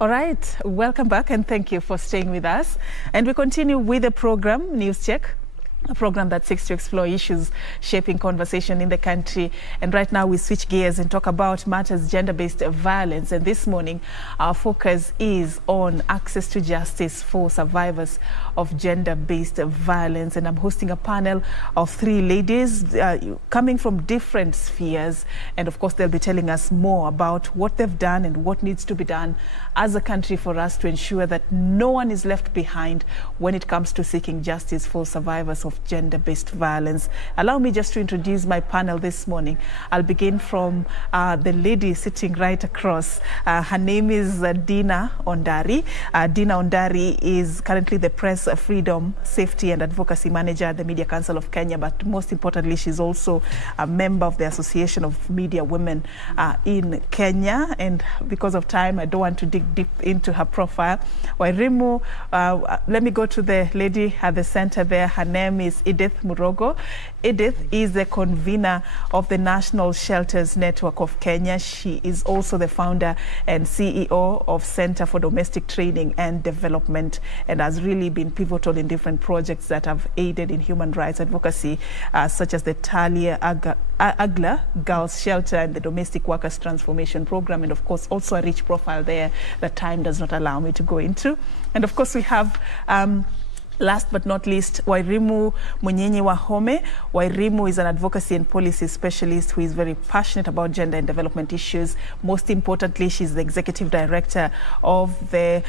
All right, welcome back and thank you for staying with us. And we continue with the program, News Check, a program that seeks to explore issues shaping conversation in the country. And right now we switch gears and talk about matters gender-based violence. And this morning our focus is on access to justice for survivors of gender-based violence. And I'm hosting a panel of three ladies coming from different spheres. And of course they'll be telling us more about what they've done and what needs to be done as a country for us to ensure that no one is left behind when it comes to seeking justice for survivors of gender-based violence. Allow me just to introduce my panel this morning. I'll begin from the lady sitting right across. Her name is Dinah Ondari. Dinah Ondari is currently the Press Freedom, Safety and Advocacy Manager at the Media Council of Kenya, but most importantly, she's also a member of the Association of Media Women in Kenya. And because of time, I don't want to dig deep into her profile. Wairimu, let me go to the lady at the center there. Her name is Edith Murogo. Edith is the convener of the National Shelters Network of Kenya. She is also the founder and CEO of Center for Domestic Training and Development, and has really been pivotal in different projects that have aided in human rights advocacy, such as the Talia Agla Girls Shelter and the Domestic Workers Transformation Program, and of course also a rich profile there that time does not allow me to go into. And of course we have last but not least, Wairimu Munyinyi Wahome. Wairimu is an advocacy and policy specialist who is very passionate about gender and development issues. Most importantly, she's the executive director of the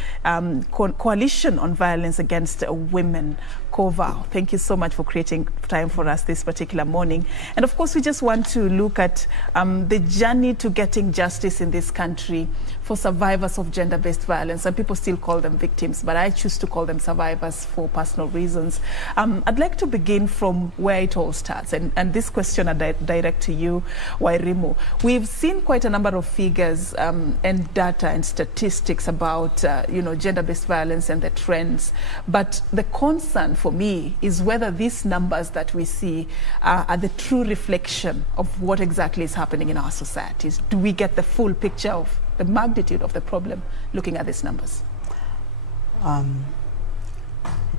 Coalition on Violence Against Women, COVAL. Thank you so much for creating time for us this particular morning. And of course, we just want to look at the journey to getting justice in this country for survivors of gender-based violence. Some people still call them victims, but I choose to call them survivors for personal reasons. I'd like to begin from where it all starts, and this question I direct to you, Wairimu. We've seen quite a number of figures and data and statistics about gender-based violence and the trends, but the concern for me is whether these numbers that we see are the true reflection of what exactly is happening in our societies. Do we get the full picture of the magnitude of the problem looking at these numbers?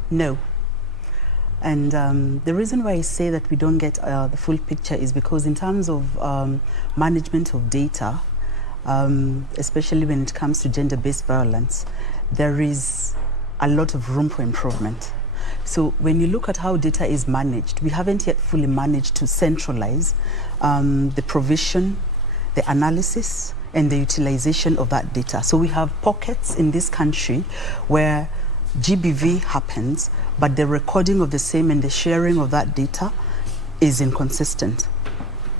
No. And the reason why I say that we don't get the full picture is because in terms of management of data, especially when it comes to gender-based violence, there is a lot of room for improvement. So when you look at how data is managed, we haven't yet fully managed to centralize the provision, the analysis, and the utilization of that data. So we have pockets in this country where GBV happens, but the recording of the same and the sharing of that data is inconsistent,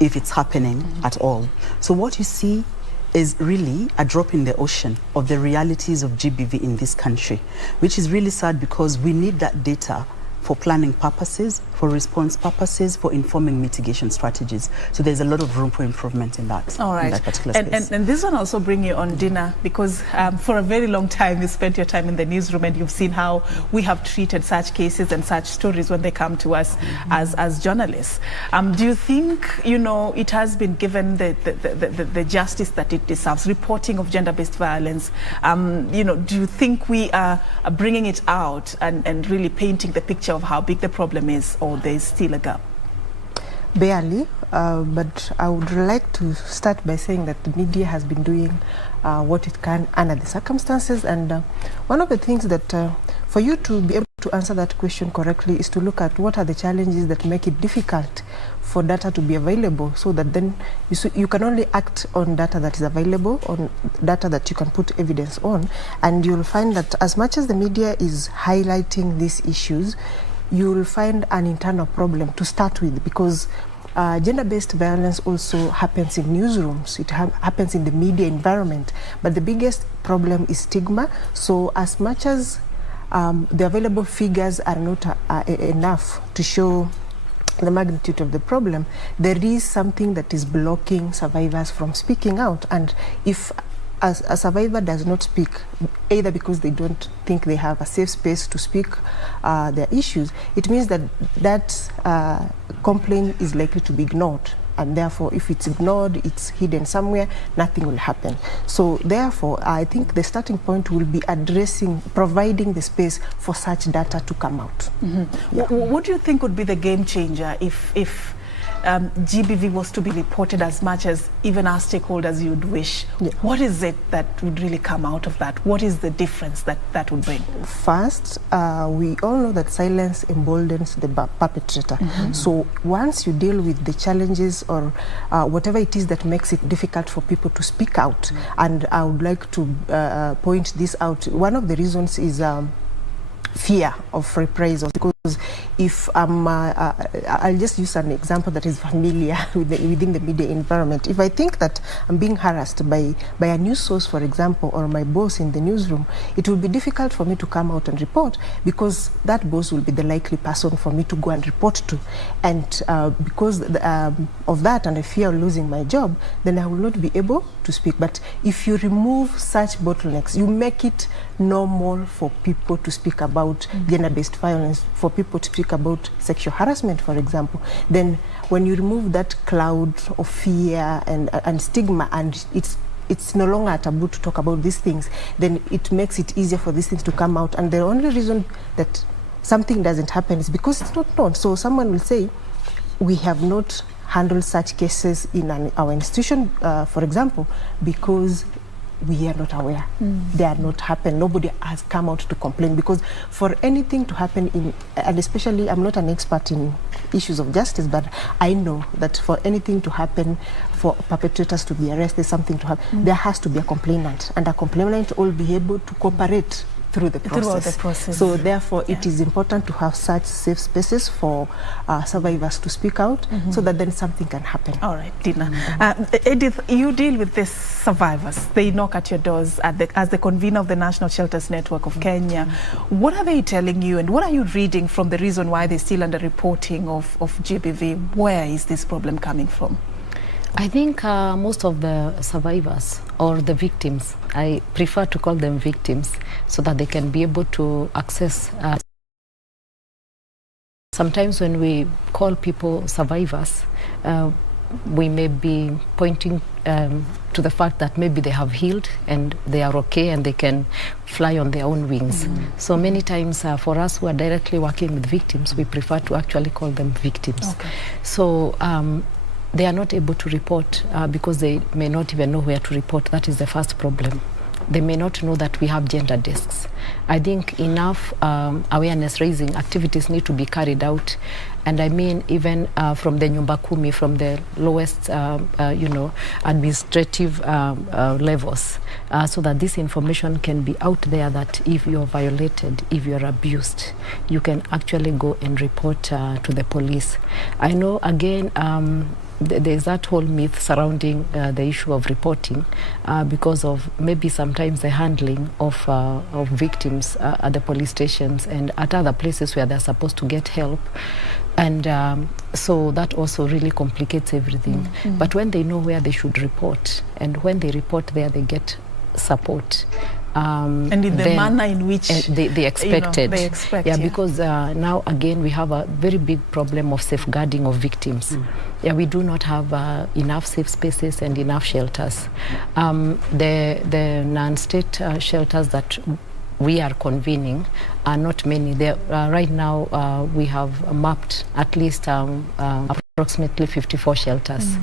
if it's happening at all. So what you see is really a drop in the ocean of the realities of GBV in this country, which is really sad because we need that data for planning purposes, for response purposes, for informing mitigation strategies. So there's a lot of room for improvement in that, all right. In that particular space. And this one also bring you on, Dinah, because for a very long time you spent your time in the newsroom and you've seen how we have treated such cases and such stories when they come to us as journalists. Do you think, it has been given the justice that it deserves, reporting of gender-based violence? Do you think we are bringing it out and really painting the picture of how big the problem is, or there is still a gap? Barely, but I would like to start by saying that the media has been doing what it can under the circumstances, and one of the things that for you to be able to answer that question correctly is to look at what are the challenges that make it difficult for data to be available, so that then you can only act on data that is available, on data that you can put evidence on, and you'll find that as much as the media is highlighting these issues, you will find an internal problem to start with, because gender-based violence also happens in newsrooms. It happens in the media environment, but the biggest problem is stigma. So as much as the available figures are not enough to show the magnitude of the problem, there is something that is blocking survivors from speaking out. And if a survivor does not speak, either because they don't think they have a safe space to speak their issues, it means that that complaint is likely to be ignored. and therefore if it's ignored, it's hidden somewhere, nothing will happen. So therefore, I think the starting point will be providing the space for such data to come out. What do you think would be the game changer if GBV was to be reported as much as even our stakeholders you'd wish? What is it that would really come out of that? What is the difference that would bring? First, we all know that silence emboldens the perpetrator. So once you deal with the challenges or whatever it is that makes it difficult for people to speak out, and I would like to point this out, one of the reasons is fear of reprisals, because if I'll just use an example that is familiar within the media environment. If I think that I'm being harassed by a news source, for example, or my boss in the newsroom, it will be difficult for me to come out and report, because that boss will be the likely person for me to go and report to. And because of that and the fear of losing my job, then I will not be able to speak. But if you remove such bottlenecks, you make it normal for people to speak about gender-based violence, for people to speak about sexual harassment, for example, then when you remove that cloud of fear and stigma, and it's no longer a taboo to talk about these things, then it makes it easier for these things to come out. And the only reason that something doesn't happen is because it's not known. So someone will say, we have not handled such cases in our institution, for example, because we are not aware. They are not happened. Nobody has come out to complain, because for anything to happen and especially, I'm not an expert in issues of justice, but I know that for anything to happen, for perpetrators to be arrested, something to happen, there has to be a complainant, and a complainant will be able to cooperate through the process. So therefore, it is important to have such safe spaces for survivors to speak out, so that then something can happen. All right, Dinah. Edith, you deal with these survivors. They knock at your doors as the convener of the National Shelters Network of Kenya. What are they telling you, and what are you reading from the reason why they're still under reporting of GBV? Where is this problem coming from? I think most of the survivors or the victims, I prefer to call them victims, so that they can be able to access. Sometimes when we call people survivors, we may be pointing to the fact that maybe they have healed and they are okay and they can fly on their own wings. So many times for us who are directly working with victims, we prefer to actually call them victims. So they are not able to report because they may not even know where to report. That is the first problem. They may not know that we have gender desks. I think enough awareness raising activities need to be carried out, and I mean even from the Nyumba Kumi, from the lowest administrative levels, so that this information can be out there, that if you're violated, if you're abused, you can actually go and report to the police. I know again there's that whole myth surrounding the issue of reporting because of maybe sometimes the handling of victims at the police stations and at other places where they're supposed to get help. And so that also really complicates everything. But when they know where they should report, and when they report there, they get support. And in the manner in which they expected. They expect, because now again we have a very big problem of safeguarding of victims. We do not have enough safe spaces and enough shelters. The non-state shelters that we are convening are not many. Right now we have mapped at least approximately 54 shelters.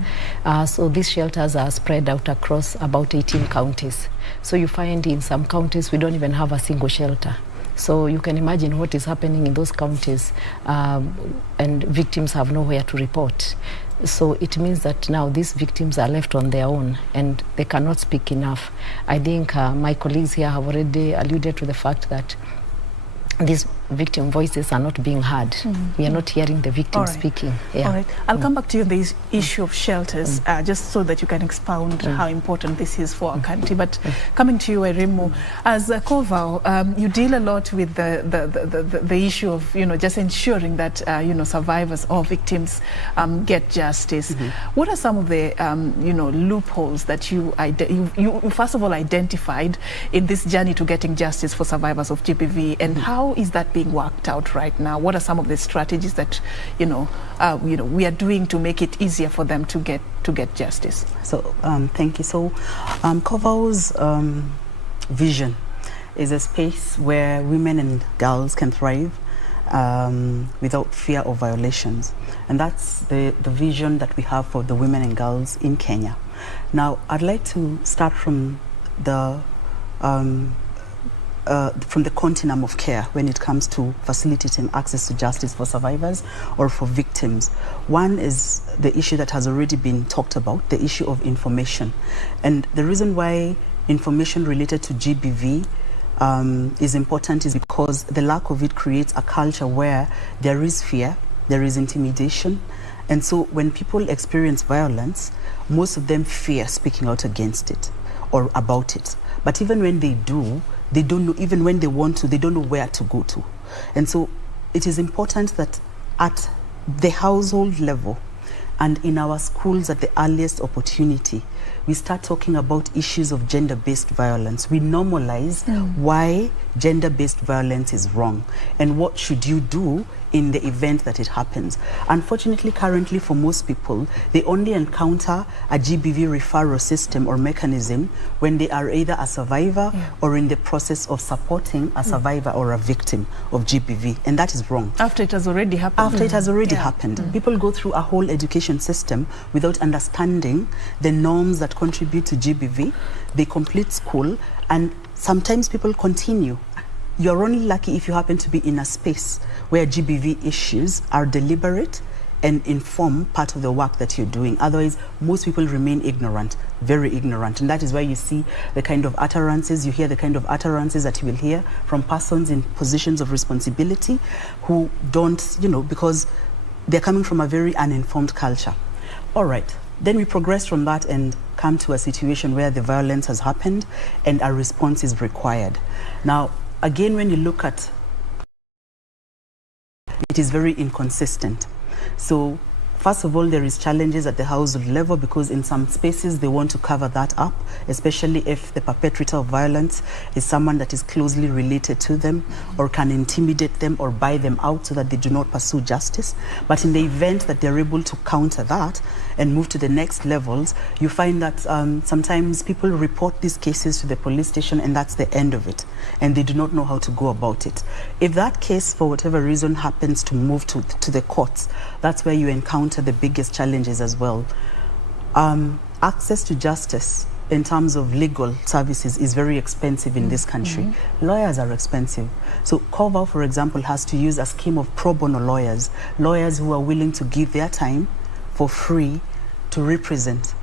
So these shelters are spread out across about 18 counties. So you find in some counties we don't even have a single shelter. So you can imagine what is happening in those counties, and victims have nowhere to report. So it means that now these victims are left on their own and they cannot speak enough. I think my colleagues here have already alluded to the fact that these victim voices are not being heard. We are not hearing the victim speaking. All right. I'll come back to you on this issue of shelters, just so that you can expound how important this is for our country. But coming to you, Wairimu, as a COVAO, you deal a lot with the issue of, just ensuring that, survivors or victims get justice. What are some of the, loopholes that you first of all identified in this journey to getting justice for survivors of GBV, and how is that being worked out right now? What are some of the strategies that we are doing to make it easier for them to get justice? So thank you. So COVAU's vision is a space where women and girls can thrive without fear of violations, and that's the vision that we have for the women and girls in Kenya. Now, I'd like to start from the continuum of care when it comes to facilitating access to justice for survivors or for victims. One is the issue that has already been talked about, the issue of information. And the reason why information related to GBV is important is because the lack of it creates a culture where there is fear, there is intimidation, and so when people experience violence, most of them fear speaking out against it or about it. But even when they do, they don't know, even when they want to, they don't know where to go to. And so it is important that at the household level and in our schools at the earliest opportunity, we start talking about issues of gender-based violence. We normalize why gender-based violence is wrong and what should you do in the event that it happens. Unfortunately, currently for most people, they only encounter a GBV referral system or mechanism when they are either a survivor or in the process of supporting a survivor or a victim of GBV, and that is wrong. After it has already happened. After it has already happened. People go through a whole education system without understanding the norms that contribute to GBV. They complete school, and sometimes people continue. You're only lucky if you happen to be in a space where GBV issues are deliberate and inform part of the work that you're doing. Otherwise, most people remain ignorant, very ignorant. And that is why you see the kind of utterances, you hear the kind of utterances that you will hear from persons in positions of responsibility who don't, because they're coming from a very uninformed culture. All right. Then we progress from that and come to a situation where the violence has happened and a response is required. Now, again, when you look at it, is very inconsistent. So first of all, there is challenges at the household level because in some spaces they want to cover that up, especially if the perpetrator of violence is someone that is closely related to them or can intimidate them or buy them out so that they do not pursue justice. But in the event that they're able to counter that and move to the next levels, you find that sometimes people report these cases to the police station and that's the end of it, and they do not know how to go about it. If that case, for whatever reason, happens to move to the courts, that's where you encounter the biggest challenges as well. Access to justice in terms of legal services is very expensive in this country. Lawyers are expensive. So COVAU, for example, has to use a scheme of pro bono lawyers, lawyers who are willing to give their time for free to represent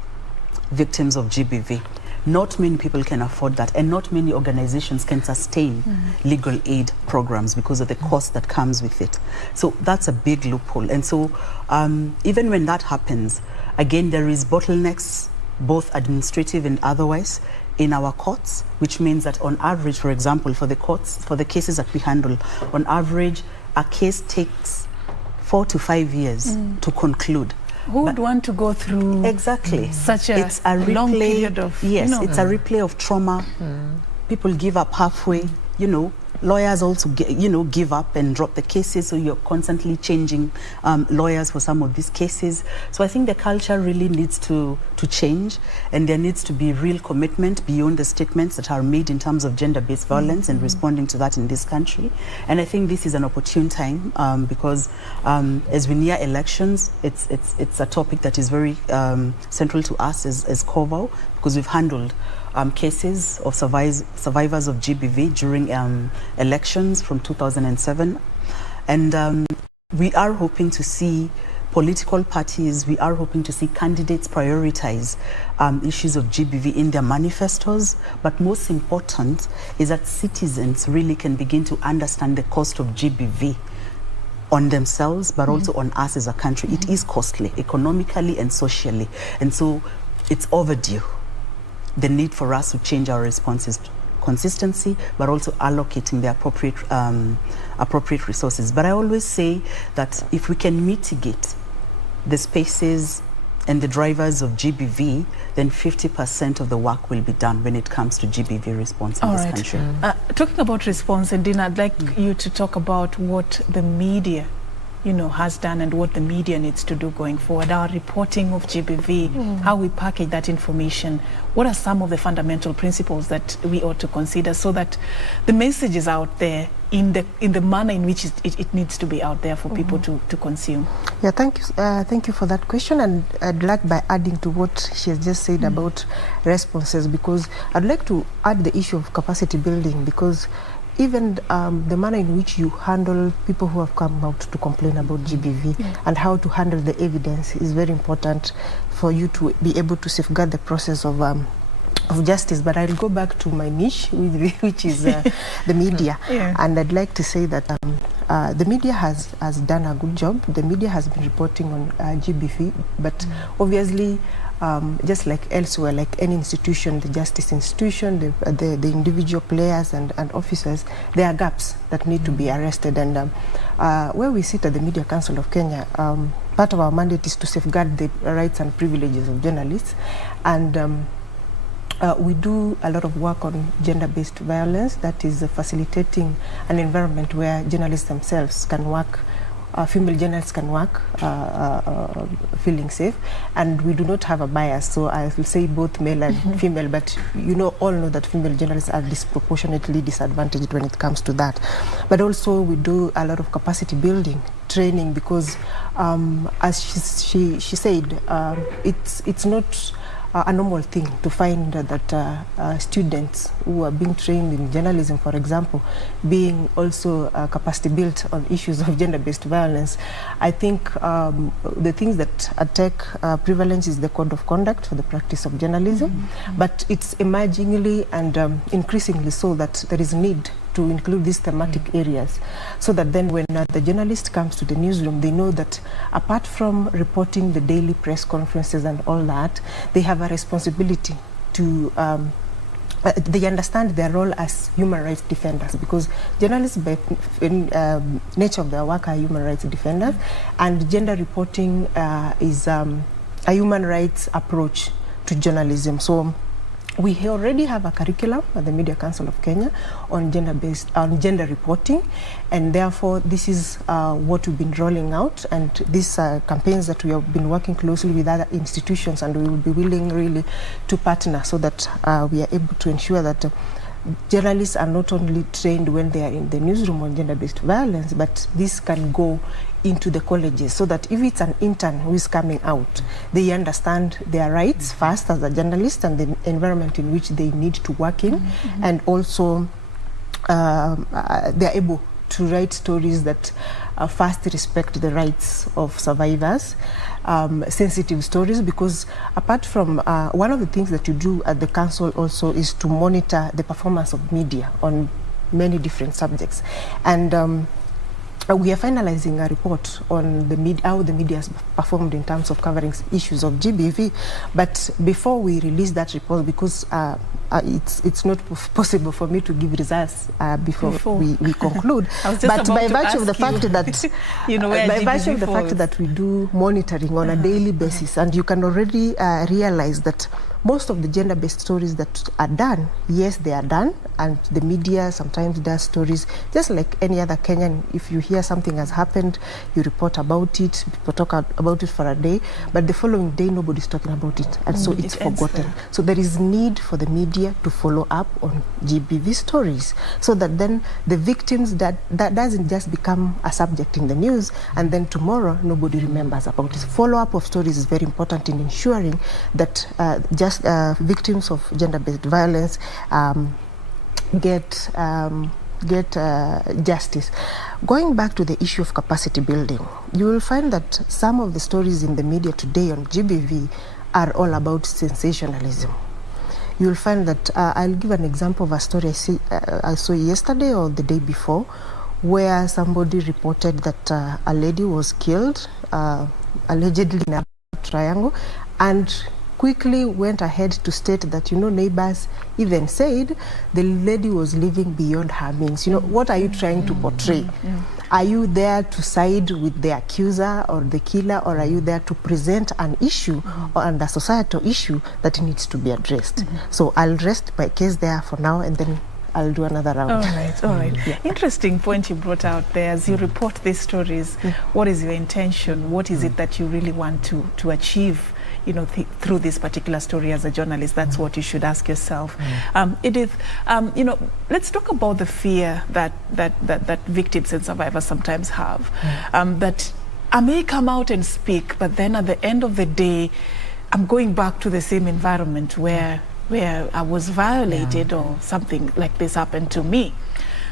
victims of GBV. Not many people can afford that, and not many organizations can sustain legal aid programs because of the cost that comes with it. So that's a big loophole. And so even when that happens, again, there is bottlenecks, both administrative and otherwise, in our courts, which means that on average, for example, for the courts, for the cases that we handle, on average, a case takes 4 to 5 years to conclude. Who would want to go through such a long period of... Yes, it's a replay of trauma. People give up halfway, Lawyers also, give up and drop the cases, so you're constantly changing lawyers for some of these cases. So I think the culture really needs to change, and there needs to be real commitment beyond the statements that are made in terms of gender-based violence and responding to that in this country. And I think this is an opportune time because as we near elections, it's a topic that is very central to us as COVAU, because we've handled cases of survivors of GBV during elections from 2007. And we are hoping to see political parties, we are hoping to see candidates prioritize issues of GBV in their manifestos. But most important is that citizens really can begin to understand the cost of GBV on themselves, but also on us as a country. It is costly, economically and socially. And so it's overdue, the need for us to change our responses, consistency, but also allocating the appropriate resources. But I always say that if we can mitigate the spaces and the drivers of GBV, then 50% of the work will be done when it comes to GBV response in this country. Talking about response, and Dinah, I'd like you to talk about what the media, you know, has done and what the media needs to do going forward. Our reporting of GBV, how we package that information. What are some of the fundamental principles that we ought to consider so that the message is out there in the manner in which it needs to be out there for people to consume? Yeah, thank you for that question, and I'd like by adding to what she has just said about responses, because I'd like to add the issue of capacity building, because even the manner in which you handle people who have come out to complain about GBV and how to handle the evidence is very important for you to be able to safeguard the process of justice. But I'll go back to my niche, which is the media. And I'd like to say that the media has done a good job. The media has been reporting on GBV, but obviously, just like elsewhere, like any institution, the justice institution, the individual players and officers, there are gaps that need to be arrested. And where we sit at the Media Council of Kenya, part of our mandate is to safeguard the rights and privileges of journalists. And we do a lot of work on gender-based violence, that is facilitating an environment where journalists themselves can work, female journalists can work feeling safe, and we do not have a bias. So I will say both male and female, but all know that female journalists are disproportionately disadvantaged when it comes to that. But also we do a lot of capacity building training, because as she said, it's not a normal thing to find that students who are being trained in journalism, for example, being also capacity built on issues of gender-based violence. I think the things that attack prevalence is the code of conduct for the practice of journalism, but it's emergingly and increasingly so that there is need to include these thematic areas, so that then when the journalist comes to the newsroom, they know that apart from reporting the daily press conferences and all that, they have a responsibility to they understand their role as human rights defenders, because journalists by nature of their work are human rights defenders, and gender reporting is a human rights approach to journalism. So we already have a curriculum at the Media Council of Kenya on gender reporting, and therefore this is what we've been rolling out, and these campaigns that we have been working closely with other institutions, and we will be willing really to partner so that we are able to ensure that journalists are not only trained when they are in the newsroom on gender-based violence, but this can go into the colleges, so that if it's an intern who is coming out, they understand their rights first as a journalist and the environment in which they need to work in, and also they're able to write stories that first respect the rights of survivors, sensitive stories, because apart from one of the things that you do at the council also is to monitor the performance of media on many different subjects. And we are finalizing a report on how the media has performed in terms of covering issues of GBV. But before we release that report, because it's not possible for me to give results before we conclude. But by virtue of the fact that by virtue of the fact that we do monitoring on a daily basis, and you can already realize that most of the gender-based stories that are done, yes, they are done, and the media sometimes does stories just like any other Kenyan. If you hear something has happened, you report about it, people talk about it for a day, but the following day nobody's talking about it, and so it's forgotten. So there is need for the media to follow up on GBV stories, so that then the victims, that doesn't just become a subject in the news and then tomorrow nobody remembers about it. Follow-up of stories is very important in ensuring that victims of gender-based violence get justice. Going back to the issue of capacity building, you will find that some of the stories in the media today on GBV are all about sensationalism. You will find that I'll give an example of a story I saw yesterday or the day before, where somebody reported that a lady was killed, allegedly in a triangle, and quickly went ahead to state that, neighbors even said the lady was living beyond her means. What are you trying to portray? Are you there to side with the accuser or the killer, or are you there to present an issue or a societal issue that needs to be addressed? So I'll rest my case there for now, and then I'll do another round. All right, all right. Yeah. Interesting point you brought out there. As you report these stories, what is your intention? What is it that you really want to achieve, you know, through this particular story as a journalist? That's what you should ask yourself. Edith, you know, let's talk about the fear that victims and survivors sometimes have. That I may come out and speak, but then at the end of the day, I'm going back to the same environment where I was violated or something like this happened to me.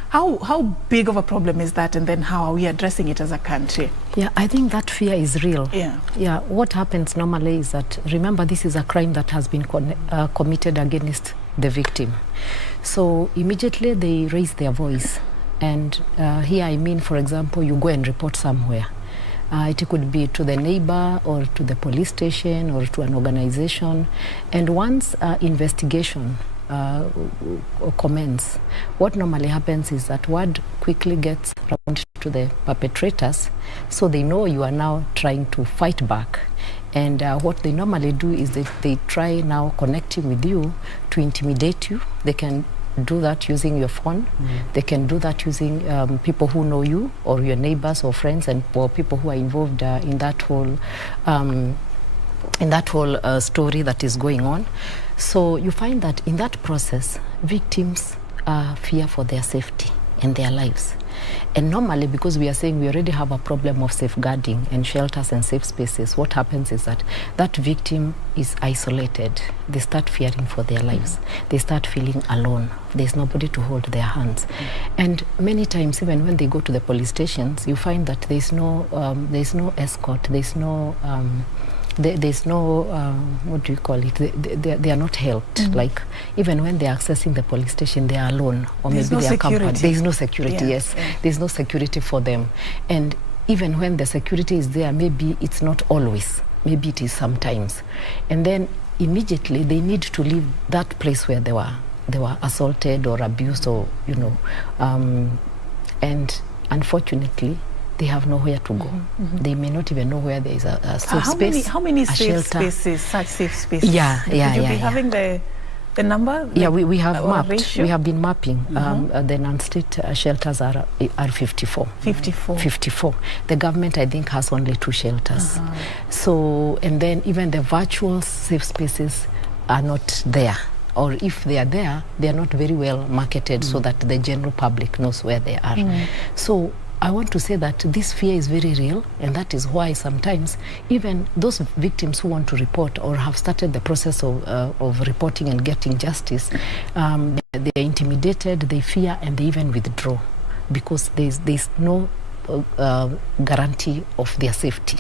How big of a problem is that, and then how are we addressing it as a country? Yeah, I think that fear is real. Yeah. What happens normally is that, remember, this is a crime that has been committed against the victim. So immediately they raise their voice. And here I mean, for example, you go and report somewhere. It could be to the neighbor or to the police station or to an organization. And once investigation commence, what normally happens is that word quickly gets around to the perpetrators, so they know you are now trying to fight back. And what they normally do is they try now connecting with you to intimidate you. They can do that using your phone. They can do that using people who know you, or your neighbors or friends, and or people who are involved in that whole story that is going on. So you find that in that process, victims fear for their safety and their lives. And normally, because we are saying we already have a problem of safeguarding and shelters and safe spaces, what happens is that that victim is isolated. They start fearing for their lives. They start feeling alone. There's nobody to hold their hands. And many times, even when they go to the police stations, you find that there's no escort, there's no what do you call it? They are not helped. Like, even when they're accessing the police station, they are alone, or maybe they are accompanied. There's no security. Yes. There's no security for them. And even when the security is there, maybe it's not always. Maybe it is sometimes. And then immediately they need to leave that place where they were assaulted or abused, or you know, and unfortunately, they have nowhere to go. They may not even know where there is a safe space. How many safe spaces, such safe spaces? Could you be having the number? Yeah, we have mapped. Ratio? We have been mapping. The non-state shelters are 54. 54. The government, I think, has only 2 shelters. So, and then even the virtual safe spaces are not there. Or if they are there, they are not very well marketed so that the general public knows where they are. So I want to say that this fear is very real, and that is why sometimes even those victims who want to report or have started the process of reporting and getting justice, they are intimidated, they fear, and they even withdraw, because there's no guarantee of their safety.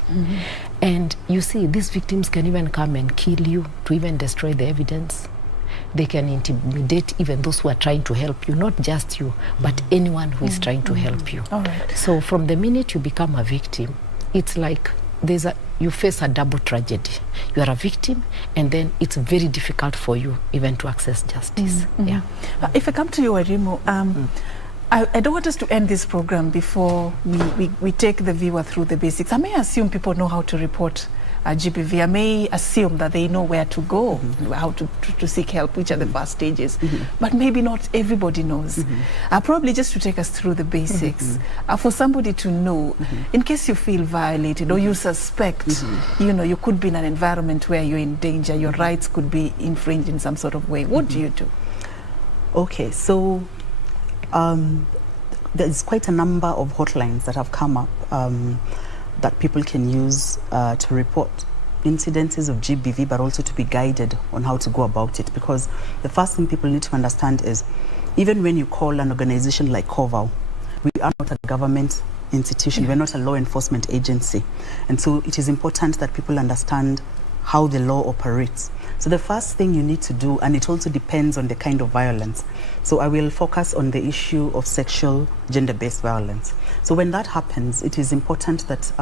And you see, these victims can even come and kill you, to even destroy the evidence. They can intimidate even those who are trying to help you, not just you, but anyone who is trying to help you. All right. So from the minute you become a victim, it's like you face a double tragedy. You are a victim, and then it's very difficult for you even to access justice. Yeah. If I come to you, Wairimu, I don't want us to end this program before we take the viewer through the basics. I may assume people know how to report GBV. I may assume that they know where to go, how to seek help, which are the first stages. But maybe not everybody knows. Probably just to take us through the basics, for somebody to know, in case you feel violated or you suspect, you know, you could be in an environment where you're in danger, your rights could be infringed in some sort of way. What do you do? Okay, so there's quite a number of hotlines that have come up that people can use to report incidences of GBV, but also to be guided on how to go about it. Because the first thing people need to understand is, even when you call an organization like COVAL, we are not a government institution, we're not a law enforcement agency. And so it is important that people understand how the law operates. So the first thing you need to do, and it also depends on the kind of violence. So I will focus on the issue of sexual, gender-based violence. So when that happens, it is important that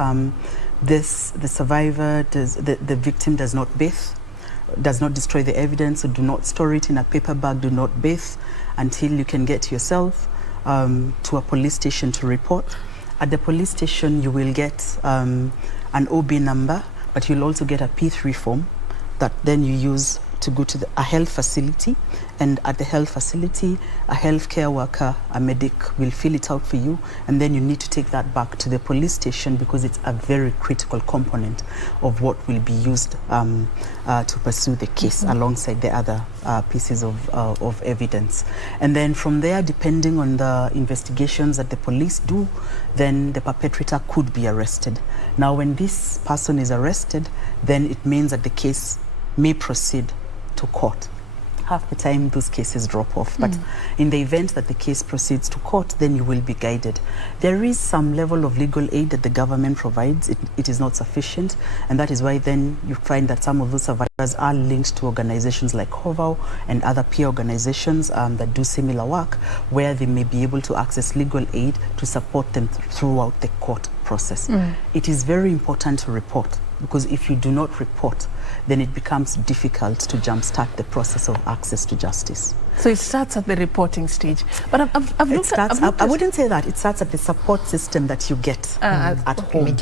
the survivor, the victim does not bathe, does not destroy the evidence, so do not store it in a paper bag, do not bathe until you can get yourself to a police station to report. At the police station, you will get an OB number, but you'll also get a P3 form that then you use to go to a health facility, and at the health facility, a healthcare worker, a medic will fill it out for you, and then you need to take that back to the police station because it's a very critical component of what will be used to pursue the case alongside the other pieces of evidence. And then from there, depending on the investigations that the police do, then the perpetrator could be arrested. Now, when this person is arrested, then it means that the case may proceed to court. Half the time those cases drop off, but in the event that the case proceeds to court, then you will be guided. There is some level of legal aid that the government provides. It is not sufficient, and that is why then you find that some of those survivors are linked to organizations like HOVAO and other peer organizations that do similar work, where they may be able to access legal aid to support them throughout the court process. It is very important to report, because if you do not report, then it becomes difficult to jumpstart the process of access to justice. So it starts at the reporting stage. But I wouldn't say that. It starts at the support system that you get at home.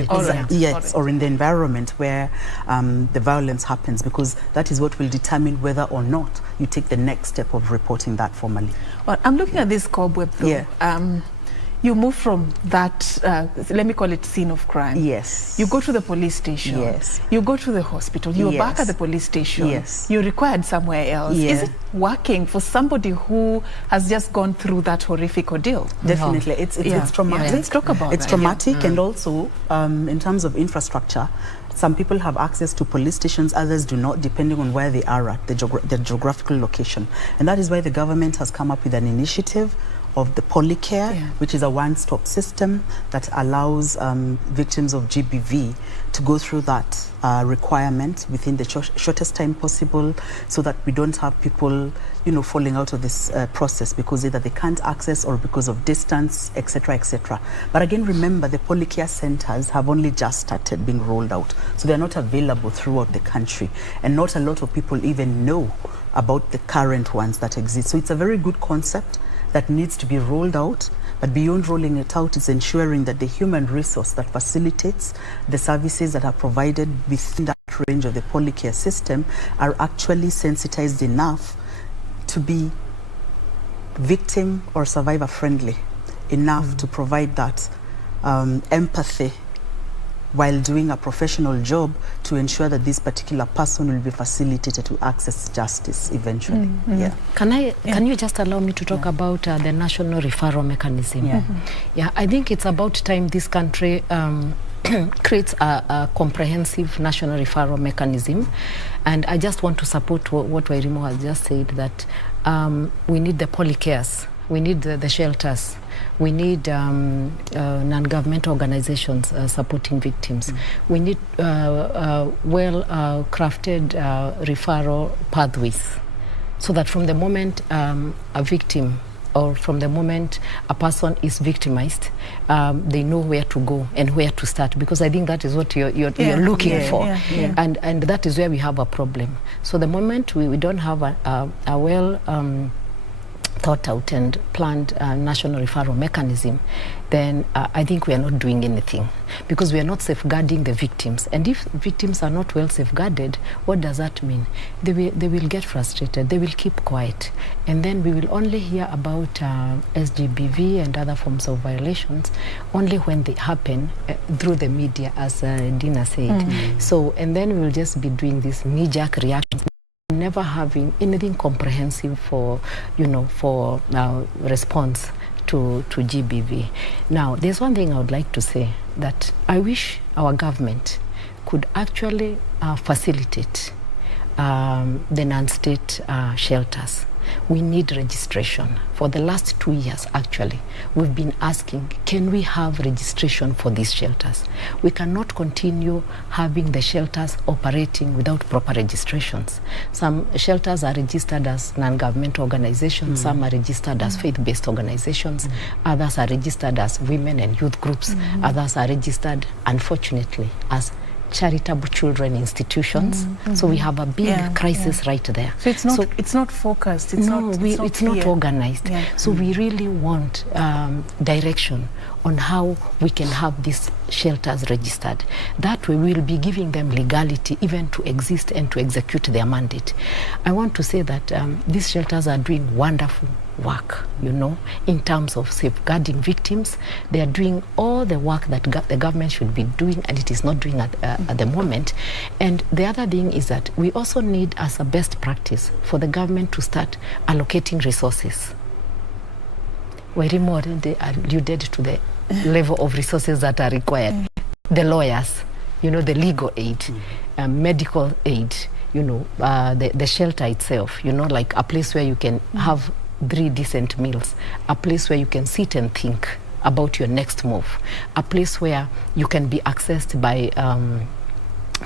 Yes, or in the environment where the violence happens, because that is what will determine whether or not you take the next step of reporting that formally. Well, I'm looking at this cobweb though. Yeah. You move from that, let me call it scene of crime. Yes. You go to the police station. Yes. You go to the hospital. You're back at the police station. Yes. You're required somewhere else. Yeah. Is it working for somebody who has just gone through that horrific ordeal? Definitely. It's traumatic. Let's talk about It's traumatic, and also in terms of infrastructure, some people have access to police stations, others do not, depending on where they are at, the geographical location. And that is why the government has come up with an initiative of the Polycare, which is a one-stop system that allows victims of GBV to go through that requirement within the shortest time possible, so that we don't have people, falling out of this process because either they can't access or because of distance, etc., etc. But again, remember, the Polycare centers have only just started being rolled out, so they're not available throughout the country, and not a lot of people even know about the current ones that exist. So it's a very good concept that needs to be rolled out, but beyond rolling it out is ensuring that the human resource that facilitates the services that are provided within that range of the Polycare system are actually sensitized enough to be victim or survivor friendly, enough to provide that empathy while doing a professional job to ensure that this particular person will be facilitated to access justice eventually. Can you just allow me to talk about the national referral mechanism? I think it's about time this country creates a comprehensive national referral mechanism, and I just want to support what Wairimu has just said, that we need the polycares, we need the shelters, we need non-governmental organizations supporting victims. We need well-crafted referral pathways, so that from the moment a victim or from the moment a person is victimized, they know where to go and where to start, because I think that is what you're looking for. And that is where we have a problem. So the moment we don't have a well thought out and planned national referral mechanism, then I think we are not doing anything, because we are not safeguarding the victims. And if victims are not well safeguarded, what does that mean? They will get frustrated, they will keep quiet, and then we will only hear about SGBV and other forms of violations only when they happen through the media, as Dinah said. So, and then we will just be doing these knee-jerk reactions, never having anything comprehensive for response to GBV. Now, there's one thing I would like to say, that I wish our government could actually facilitate the non-state shelters. We need registration. For the last 2 years, actually, we've been asking, can we have registration for these shelters? We cannot continue having the shelters operating without proper registrations. Some shelters are registered as non-governmental organizations, some are registered as faith-based organizations, others are registered as women and youth groups, others are registered, unfortunately, as charitable children institutions. So we have a big crisis right there. So it's not focused. It's not organized. So we really want direction on how we can have these shelters registered. That way we'll be giving them legality even to exist and to execute their mandate. I want to say that these shelters are doing wonderful work, you know, in terms of safeguarding victims. They are doing all the work that the government should be doing, and it is not doing at the moment. And the other thing is that we also need, as a best practice, for the government to start allocating resources. Wairimu alluded to the level of resources that are required. The lawyers, you know, the legal aid, medical aid, you know, the shelter itself, you know, like a place where you can have 3 decent meals, a place where you can sit and think about your next move, a place where you can be accessed by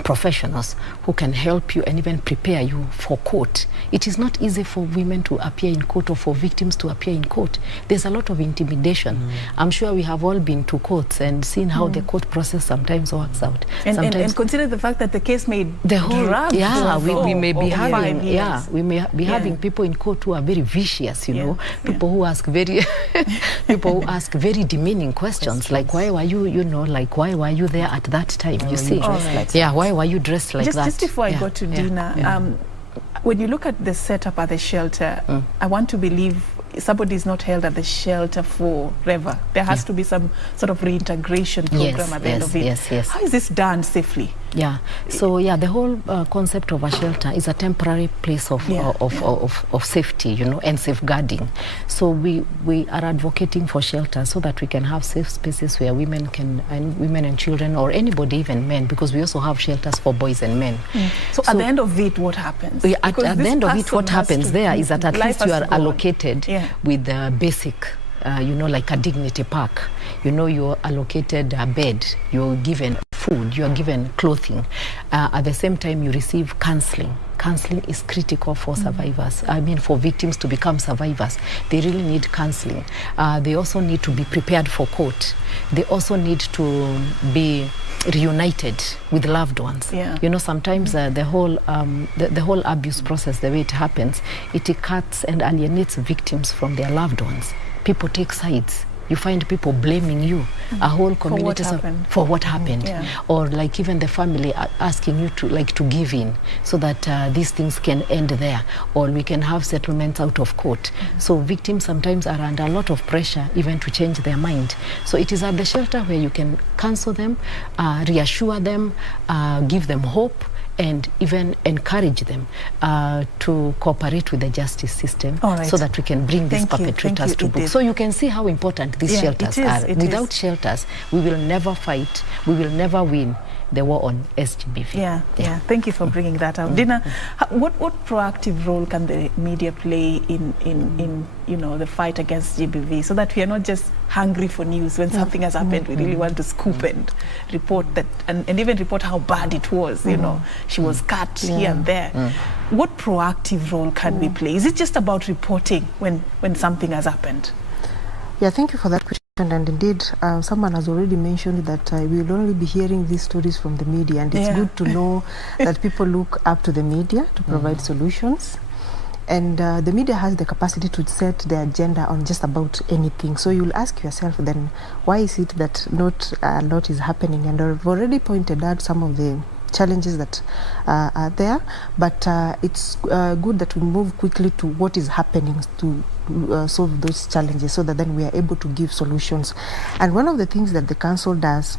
professionals who can help you and even prepare you for court. It is not easy for women to appear in court or for victims to appear in court. There's a lot of intimidation. I'm sure we have all been to courts and seen how the court process sometimes works out. And consider the fact that the case may drag we may be having having people in court who are very vicious, you know, people who ask very very demeaning questions, like why were you, you know, like why were you there at that time, you see. Why were you dressed like that? Just before I go to Dinah, when you look at the setup at the shelter, I want to believe somebody is not held at the shelter forever. There has to be some sort of reintegration program at the end of it. How is this done safely? So the whole concept of a shelter is a temporary place of safety, you know, and safeguarding. So we are advocating for shelters so that we can have safe spaces where women and children, or anybody, even men, because we also have shelters for boys and men. So at the end of it, what happens? At the end of it, what happens there is that at least you are allocated with the basic, you know, like a dignity pack. You know, you're allocated a bed, you're given food, you're given clothing. At the same time, you receive counseling. Counseling is critical for survivors. I mean, for victims to become survivors, they really need counseling. They also need to be prepared for court. They also need to be reunited with loved ones. You know, sometimes the whole abuse process, the way it happens, it cuts and alienates victims from their loved ones. People take sides. You find people blaming you, a whole community for what happened, or like even the family asking you to give in so that these things can end there, or we can have settlements out of court. So victims sometimes are under a lot of pressure even to change their mind. So it is at the shelter where you can counsel them, reassure them, give them hope, and even encourage them to cooperate with the justice system, so that we can bring these perpetrators to book. So you can see how important these shelters are. Without shelters, we will never fight, we will never win the war on SGBV. Thank you for bringing that out. Dinah, what proactive role can the media play in you know, the fight against GBV, so that we are not just hungry for news when something has happened? We really want to scoop and report that, and even report how bad it was. You know, she was cut here and there. What proactive role can we play? Is it just about reporting when something has happened? Thank you for that question. And indeed, someone has already mentioned that we will only be hearing these stories from the media, and it's good to know that people look up to the media to provide solutions. And the media has the capacity to set the agenda on just about anything. So you'll ask yourself then, why is it that not a lot is happening? And I've already pointed out some of the challenges that are there, but it's good that we move quickly to what is happening to solve those challenges, so that then we are able to give solutions. And one of the things that the council does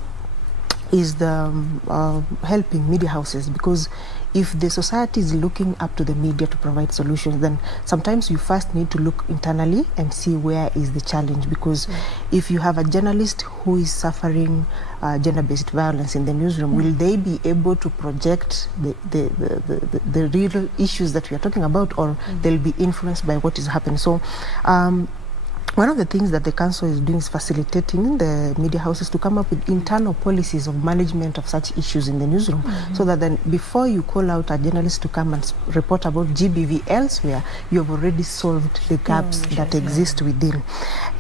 is the helping media houses, because if the society is looking up to the media to provide solutions, then sometimes you first need to look internally and see where is the challenge. Because if you have a journalist who is suffering gender-based violence in the newsroom, will they be able to project the real issues that we are talking about, or they'll be influenced by what is happening? So one of the things that the council is doing is facilitating the media houses to come up with internal policies of management of such issues in the newsroom, so that then before you call out a journalist to come and report about GBV elsewhere, you have already solved the gaps that exist within.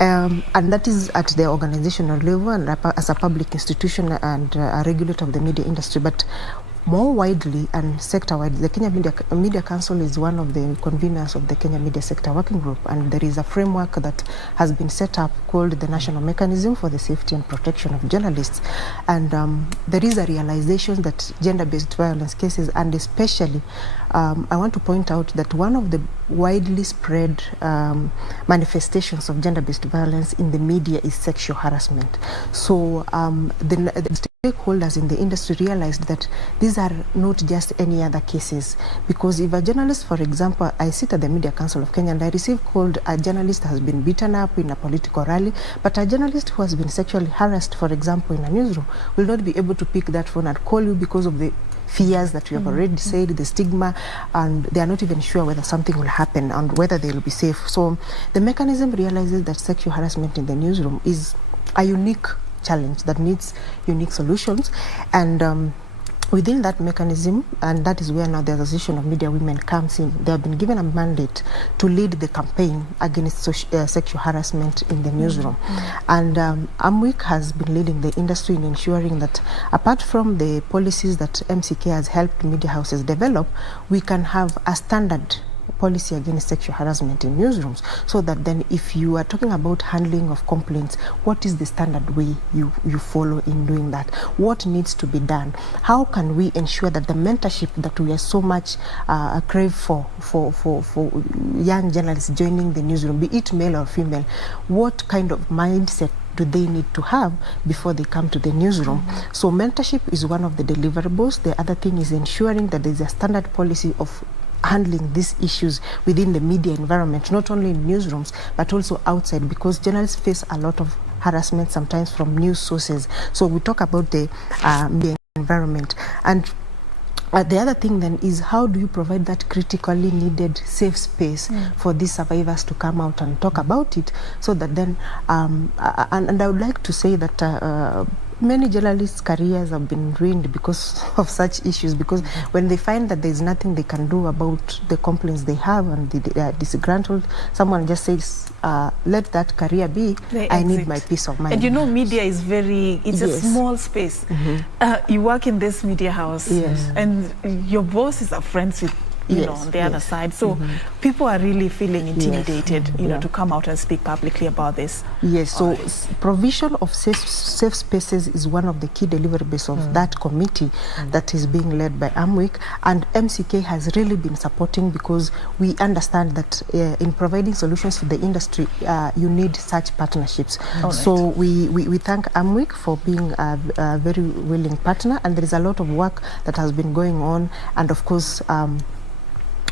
And that is at the organizational level and as a public institution and a regulator of the media industry. But more widely and sector-wide, the Kenya Media Council is one of the conveners of the Kenya Media Sector Working Group, and there is a framework that has been set up called the National Mechanism for the Safety and Protection of Journalists. And there is a realization that gender-based violence cases, and especially, I want to point out that one of the widely spread manifestations of gender-based violence in the media is sexual harassment. So the stakeholders in the industry realized that these are not just any other cases, because if a journalist, for example, I sit at the Media Council of Kenya and I receive called a journalist has been beaten up in a political rally, but a journalist who has been sexually harassed, for example, in a newsroom, will not be able to pick that phone and call you because of the fears that you have already said, the stigma, and they are not even sure whether something will happen and whether they will be safe. So the mechanism realizes that sexual harassment in the newsroom is a unique challenge that needs unique solutions, and within that mechanism, and that is where now the Association of Media Women comes in. They have been given a mandate to lead the campaign against sexual harassment in the newsroom. And AMWIK has been leading the industry in ensuring that apart from the policies that MCK has helped media houses develop, we can have a standard policy against sexual harassment in newsrooms, so that then if you are talking about handling of complaints, what is the standard way you follow in doing that? What needs to be done? How can we ensure that the mentorship that we are so much crave for young journalists joining the newsroom, be it male or female, what kind of mindset do they need to have before they come to the newsroom? So mentorship is one of the deliverables. The other thing is ensuring that there is a standard policy of handling these issues within the media environment, not only in newsrooms, but also outside, because journalists face a lot of harassment sometimes from news sources. So we talk about the media environment. And the other thing then is, how do you provide that critically needed safe space for these survivors to come out and talk about it, so that then, and I would like to say that many journalists' careers have been ruined because of such issues, because when they find that there is nothing they can do about the complaints they have and they are disgruntled, someone just says, let that career be, I need my peace of mind. And you know, media is it's a small space. You work in this media house, and your bosses are friends with you know, on the other side. So people are really feeling intimidated, you know, to come out and speak publicly about this. Yes, so provision of safe spaces is one of the key deliverables of that committee that is being led by AMWIK, and MCK has really been supporting, because we understand that in providing solutions to the industry, you need such partnerships. So we thank AMWIK for being a very willing partner, and there is a lot of work that has been going on, and of course,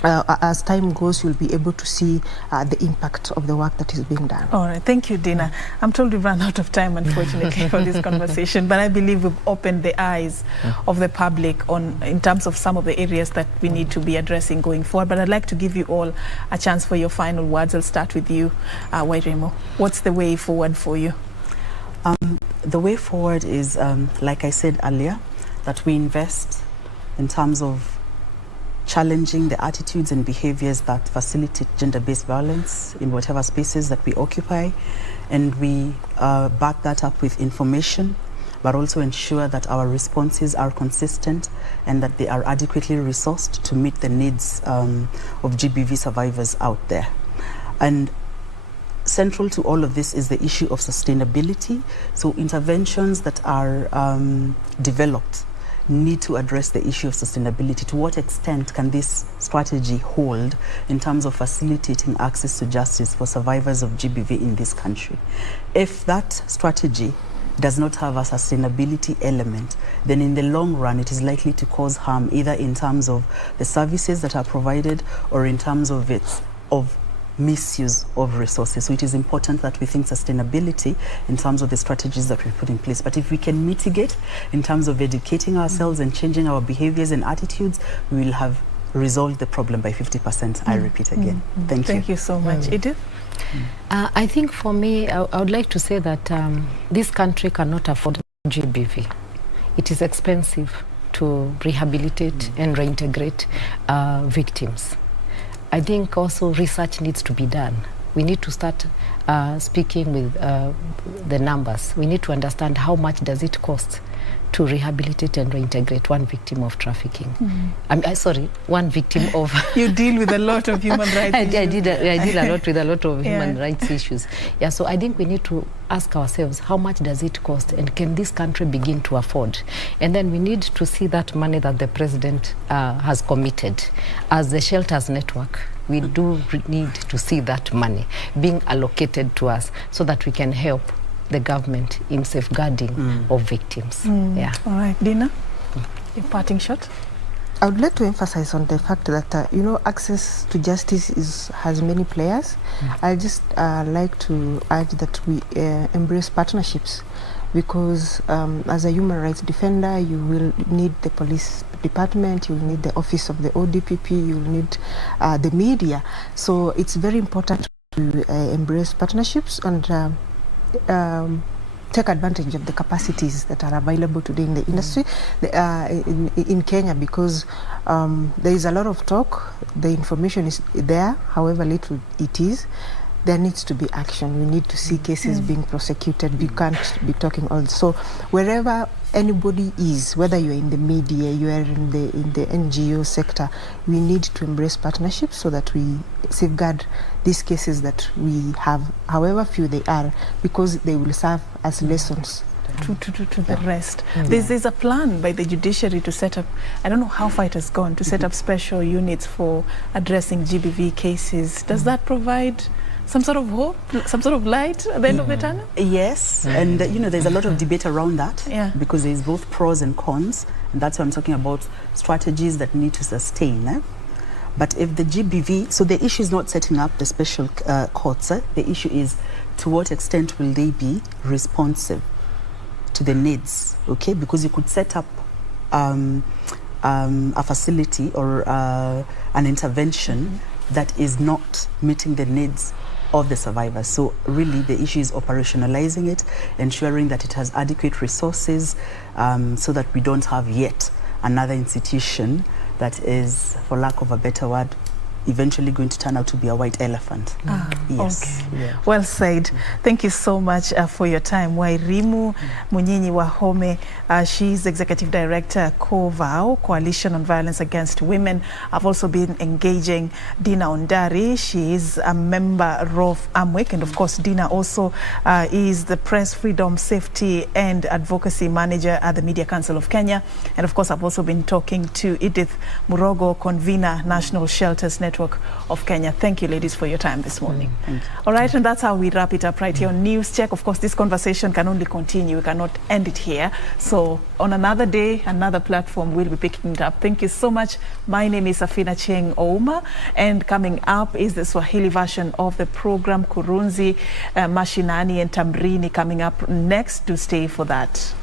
as time goes, you'll be able to see the impact of the work that is being done. All right, thank you, Dinah. I'm told we've run out of time, unfortunately, for this conversation, but I believe we've opened the eyes of the public in terms of some of the areas that we need to be addressing going forward. But I'd like to give you all a chance for your final words. I'll start with you, Wairimu. What's the way forward for you? The way forward is, like I said earlier, that we invest in terms of challenging the attitudes and behaviors that facilitate gender-based violence in whatever spaces that we occupy, and we back that up with information, but also ensure that our responses are consistent and that they are adequately resourced to meet the needs of GBV survivors out there. And central to all of this is the issue of sustainability. So interventions that are developed need to address the issue of sustainability. To what extent can this strategy hold in terms of facilitating access to justice for survivors of GBV in this country? If that strategy does not have a sustainability element, then in the long run it is likely to cause harm, either in terms of the services that are provided or in terms of misuse of resources. So it is important that we think sustainability in terms of the strategies that we put in place. But if we can mitigate in terms of educating ourselves and changing our behaviors and attitudes, we will have resolved the problem by 50%. I repeat again. Thank you. Thank you so much. Edith? I think for me, I would like to say that this country cannot afford GBV. It is expensive to rehabilitate and reintegrate victims. I think also research needs to be done. We need to start speaking with the numbers. We need to understand how much does it cost to rehabilitate and reintegrate one victim of trafficking. I'm sorry, one victim of... You deal with a lot of human rights issues. I deal a lot with a lot of human rights issues. Yeah, so I think we need to ask ourselves, how much does it cost, and can this country begin to afford? And then we need to see that money that the president has committed. As the Shelters Network, we do need to see that money being allocated to us so that we can help the government in safeguarding of victims. Yeah. All right, Dinah, your parting shot? I would like to emphasize on the fact that, you know, access to justice has many players. I just like to urge that we embrace partnerships, because as a human rights defender, you will need the police department, you will need the office of the ODPP, you will need the media. So it's very important to embrace partnerships and take advantage of the capacities that are available today in the industry in Kenya, because there is a lot of talk, the information is there, however little it is. There needs to be action. We need to see cases being prosecuted. We can't be talking all. So wherever anybody is, whether you're in the media, you are in the NGO sector, we need to embrace partnerships so that we safeguard these cases that we have, however few they are, because they will serve as lessons to the rest. There's a plan by the judiciary to set up, I don't know how far it has gone, to set up special units for addressing GBV cases. Does that provide some sort of hope, some sort of light at the end of the tunnel? Yes, and you know, there's a lot of debate around that, because there's both pros and cons, and that's why I'm talking about strategies that need to sustain. But if the GBV, so the issue is not setting up the special courts, the issue is to what extent will they be responsive to the needs, okay? Because you could set up a facility or an intervention that is not meeting the needs of the survivors. So really the issue is operationalizing it, ensuring that it has adequate resources, so that we don't have yet another institution that is, for lack of a better word, eventually going to turn out to be a white elephant. Yes. Okay. Yeah. Well said. Thank you so much for your time. Wairimu Munyinyi Wahome, she's Executive Director, COVAO, Coalition on Violence Against Women. I've also been engaging Dinah Ondari. She is a member of AMWIK, and of course Dinah also is the Press Freedom, Safety and Advocacy Manager at the Media Council of Kenya. And of course I've also been talking to Edith Murogo, convener, National Shelters Network of Kenya. Thank you, ladies, for your time this morning. Thank you. All right, and that's how we wrap it up right here on News Check. Of course, this conversation can only continue. We cannot end it here. So on another day, another platform, we'll be picking it up. Thank you so much. My name is Serfine Achieng Ouma, and coming up is the Swahili version of the program, Kurunzi, Mashinani and Tamrini coming up next. To stay for that.